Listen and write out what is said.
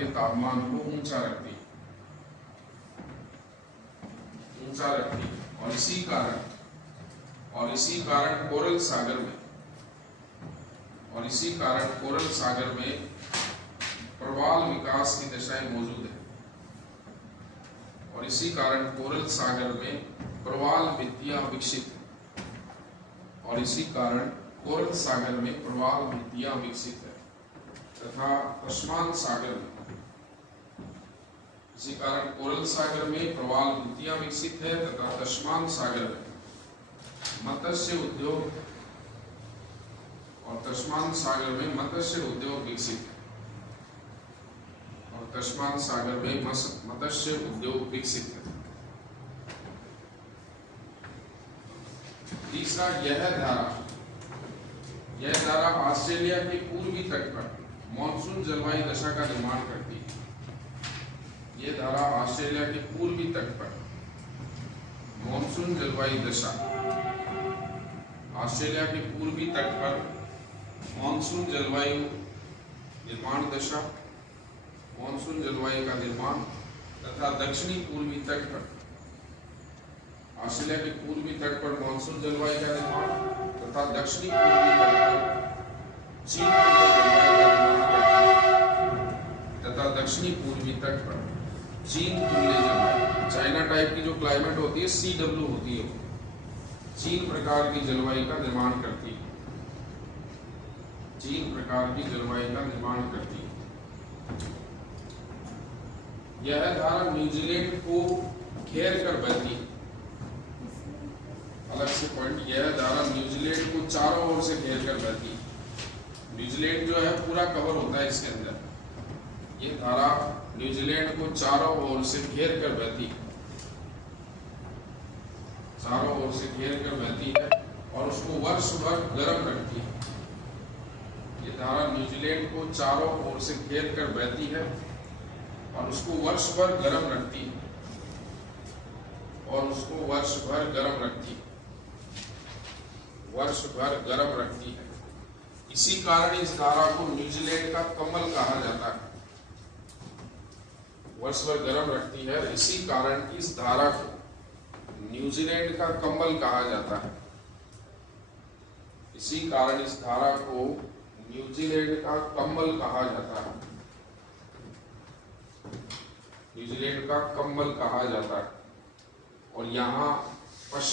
के तापमान को ऊंचा रखती है और इसी कारण कोरल सागर में प्रवाल विकास की दशाएं मौजूद है और इसी कारण कोरल सागर में प्रवाल भित्तियां विकसित है तथा तस्मान सागर में इसी कारण कोरल सागर में प्रवाल भित्तियां विकसित है तथा तस्मान सागर में मत्स्य उद्योग विकसित है तीसरा, यह धारा ऑस्ट्रेलिया के पूर्वी तट पर मानसून जलवायु दशा का निर्माण करती है। यह धारा ऑस्ट्रेलिया के पूर्वी तट पर मानसून जलवायु दशा, ऑस्ट्रेलिया के पूर्वी तट पर मानसून जलवायु निर्माण दशा, मानसून जलवायु का निर्माण तथा दक्षिणी पूर्वी तट पर, ऑस्ट्रेलिया के पूर्वी तट पर मानसून जलवायु का निर्माण तथा दक्षिणी पूर्वी तट पर चीन तुल्य जलवायु, चाइना टाइप की जो क्लाइमेट होती है CW होती है, चीन प्रकार की जलवायु का निर्माण करती है। यह धारा न्यूजीलैंड को घेर कर बहती है। अलग से पॉइंट, यह धारा न्यूजीलैंड को चारों ओर से घेर कर बहती है। न्यूजीलैंड जो है पूरा कवर होता है इसके अंदर। ये धारा न्यूजीलैंड को चारों ओर से घेर कर बहती है, और उसको वर्ष भर गर्म रखती है। ये धारा न्यूजीलैंड को चारों ओर से घेर कर बहती है और उसको वर्ष भर गर्म रखती है। इसी कारण इस धारा को न्यूजीलैंड का कमल कहा जाता है। वर्ष भर गर्म रखती है, इसी कारण इस धारा को न्यूजीलैंड का कमल कहा जाता है। न्यूजीलैंड का कम्बल कहा जाता है। और यहाँ